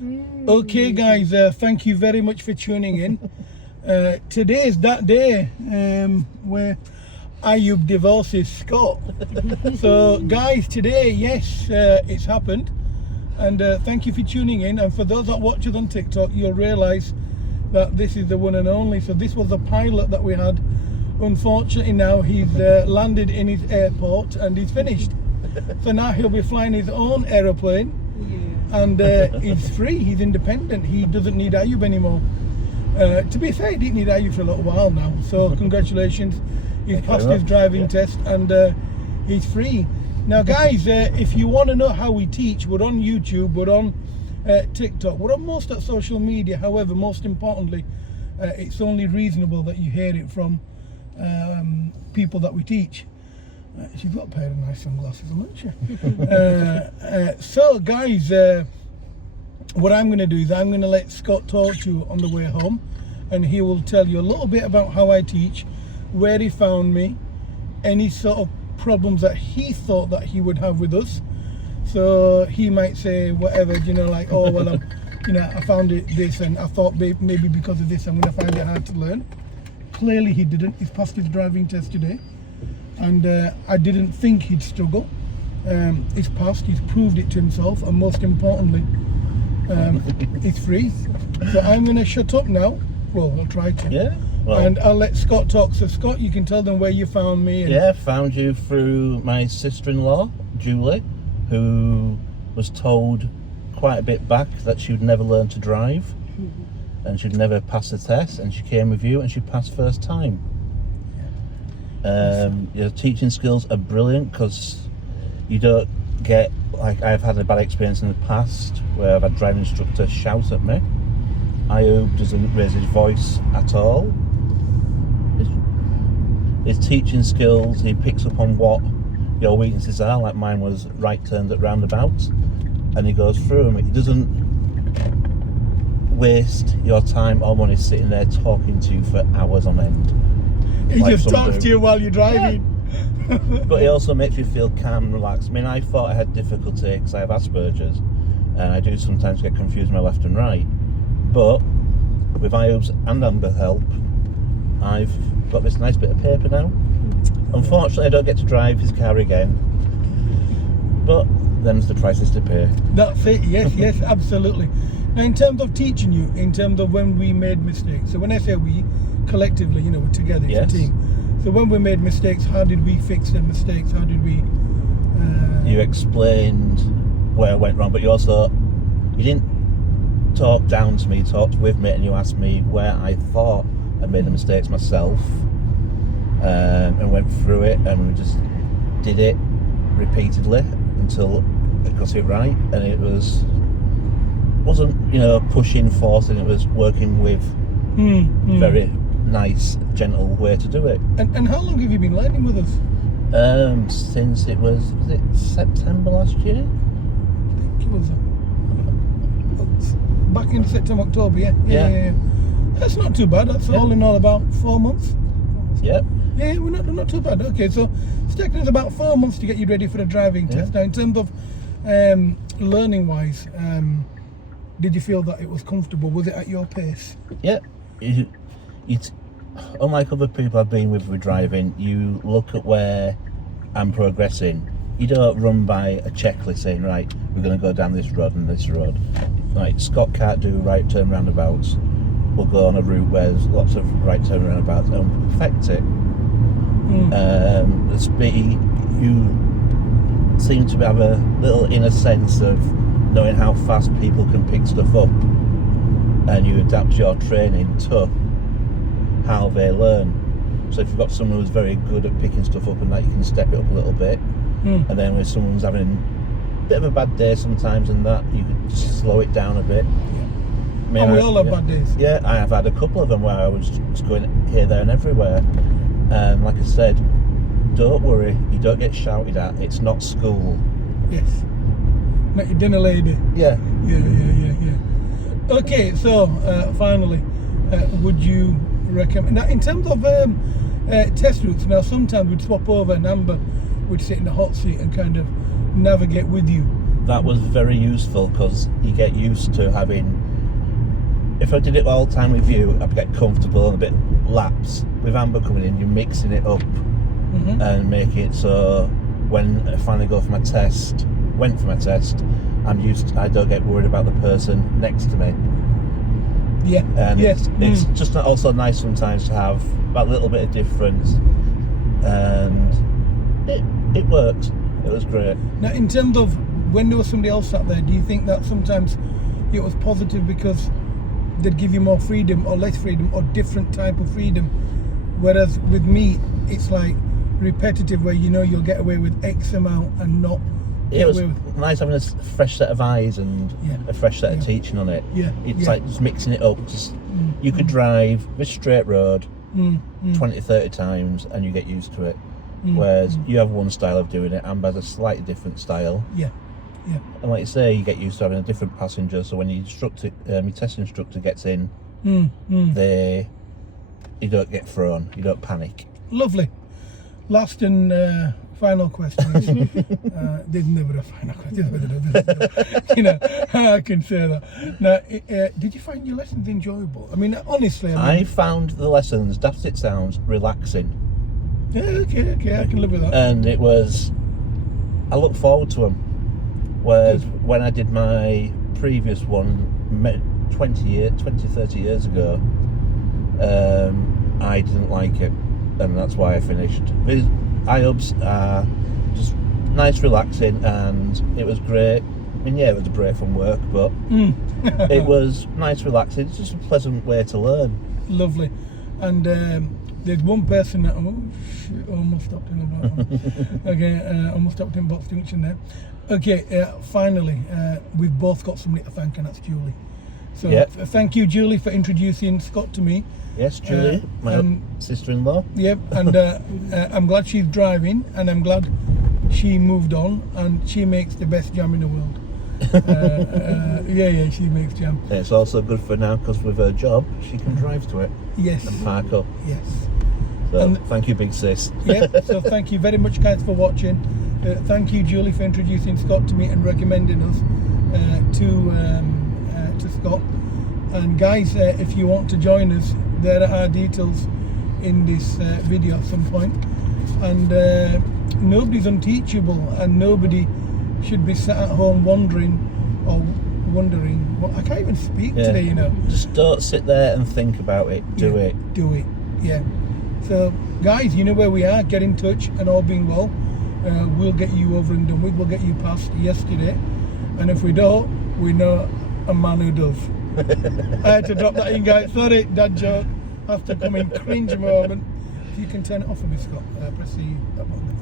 Okay, guys, thank you very much for tuning in. Today is that day where Ayub divorces Scott. So, guys, today, yes, it's happened. And thank you for tuning in. And for those that watch us on TikTok, you'll realise that this is the one and only. So this was the pilot that we had. Unfortunately, now he's landed in his airport and he's finished. So now he'll be flying his own aeroplane. And he's free, he's independent, he doesn't need Ayub anymore. To be fair, he didn't need Ayub for a little while now, so congratulations, he's passed his driving test and he's free. Now guys, if you want to know how we teach, we're on YouTube, we're on TikTok, we're on most of social media. However, most importantly, it's only reasonable that you hear it from people that we teach. She's got a pair of nice sunglasses on, hasn't she? So guys, what I'm going to do is I'm going to let Scott talk to you on the way home, and he will tell you a little bit about how I teach, where he found me, any sort of problems that he thought that he would have with us. So he might say whatever, you know, like, oh well, I found it this and I thought maybe because of this I'm going to find it hard to learn. Clearly he didn't. He's passed his driving test today. And I didn't think he'd struggle. He's passed, he's proved it to himself, and most importantly, he's free. So I'm going to shut up now. Well, I'll try to. Yeah. Well, and I'll let Scott talk. So Scott, you can tell them where you found me. And yeah, found you through my sister-in-law, Julie, who was told quite a bit back that she would never learn to drive, and she'd never pass the test, and she came with you and she passed first time. Your teaching skills are brilliant because you don't get, like, I've had a bad experience in the past where I've had driving instructor shout at me. Ayub doesn't raise his voice at all. His teaching skills, he picks up on what your weaknesses are, like mine was right turns at roundabouts, and he goes through them. He doesn't waste your time or money sitting there talking to you for hours on end. he like just talks to you while you're driving. Yeah. But he also makes you feel calm and relaxed. I mean, I thought I had difficulty because I have Asperger's, and I do sometimes get confused my left and right. But with Ayub's and Amber's help, I've got this nice bit of paper now. Unfortunately, I don't get to drive his car again, but them's the prices to pay. That's it. Yes, absolutely. Now, in terms of teaching you, in terms of when we made mistakes, so when I say we, collectively, you know, we're together, it's Yes. a team. So when we made mistakes, how did we fix the mistakes? How did we... You explained where I went wrong, but you didn't talk down to me, you talked with me, and you asked me where I thought I made the mistakes myself, and went through it, and we just did it repeatedly until I got it right. And it wasn't, you know, pushing, forcing, it was working with very nice, gentle way to do it. And how long have you been learning with us? Since it was it September last year? I think it was back in September, October, yeah. That's not too bad. That's all in all about 4 months. Yep. Yeah, we're not too bad. Okay, so it's taken us about 4 months to get you ready for the driving test. Now, in terms of learning wise, did you feel that it was comfortable? Was it at your pace? Yeah. Unlike other people I've been with driving, you look at where I'm progressing. You don't run by a checklist saying, right, we're going to go down this road and this road. Right, Scott can't do right turn roundabouts. We'll go on a route where there's lots of right turn roundabouts and perfect it. The speed, you seem to have a little inner sense of knowing how fast people can pick stuff up, and you adapt your training to how they learn. So if you've got someone who's very good at picking stuff up and that, you can step it up a little bit. And then when someone's having a bit of a bad day sometimes and that, you can just slow it down a bit. I mean, we all have bad days. Yeah, I have had a couple of them where I was just going here, there and everywhere. And like I said, don't worry, you don't get shouted at. It's not school. Yes. Not your dinner lady. Yeah. Yeah. Okay, so finally, would you recommend... Now, in terms of test routes, now sometimes we'd swap over and Amber would sit in the hot seat and kind of navigate with you that was very useful because you get used to having. If I did it all the time with you, I'd get comfortable and a bit lax. With Amber coming in, you're mixing it up and making it so when I finally went for my test, I don't get worried about the person next to me. Yeah. And it's just also nice sometimes to have that little bit of difference, and it worked. It was great. Now, in terms of when there was somebody else sat there, do you think that sometimes it was positive because they'd give you more freedom or less freedom or different type of freedom, whereas with me it's like repetitive where you know you'll get away with X amount and not it was nice having a fresh set of eyes and a fresh set of teaching on it. It's like just mixing it up. Just you could drive this straight road 20, 30 times and you get used to it. Whereas you have one style of doing it, Amber has a slightly different style. And like you say, you get used to having a different passenger, so when your test instructor gets in, you don't get thrown, you don't panic. Lovely. Last and final question is, there's never a final question. You know, I can say that. Now, did you find your lessons enjoyable? I mean, honestly. I found the lessons, daft it sounds, relaxing. Yeah, okay, I can live with that. And I look forward to them. Whereas when I did my previous one 20, 30 years ago, I didn't like it, and that's why I finished. These IUBs are just nice, relaxing, and it was great. I mean, yeah, it was a break from work, but it was nice, relaxing. It's just a pleasant way to learn. Lovely. And there's one person that almost stopped in about almost stopped in Box Junction there. Okay, finally, we've both got somebody to thank, and that's Julie. So thank you, Julie, for introducing Scott to me. Yes, Julie, my sister-in-law. Yep, and I'm glad she's driving, and I'm glad she moved on, and she makes the best jam in the world. She makes jam. It's also good for now because with her job, she can drive to it. Yes. And park up. Yes. So thank you, big sis. So thank you very much, guys, for watching. Thank you, Julie, for introducing Scott to me and recommending us to Scott. And guys, if you want to join us, there are details in this video at some point. And nobody's unteachable, and nobody should be sat at home wondering. Well, I can't even speak today, you know. Just don't sit there and think about it. Do it. Yeah. So, guys, you know where we are. Get in touch, and all being well, we'll get you over and done with. We'll get you past yesterday, and if we don't, we know a man who does. I had to drop that in, guys. Sorry, dad joke. After coming cringe moment. If you can turn it off for me, Scott. Press that button.